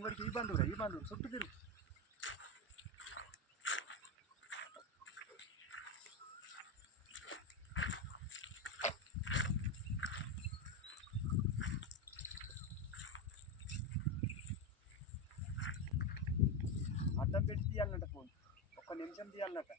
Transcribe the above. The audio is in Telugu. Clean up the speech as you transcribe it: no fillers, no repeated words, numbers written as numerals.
ముంగడికి ఈ బంధువురా చుట్టూ తిరుగు. అడ్డం పెట్టి తీయాలన్నట ఫోన్, ఒక్క నిమిషం తీయాలన్నట.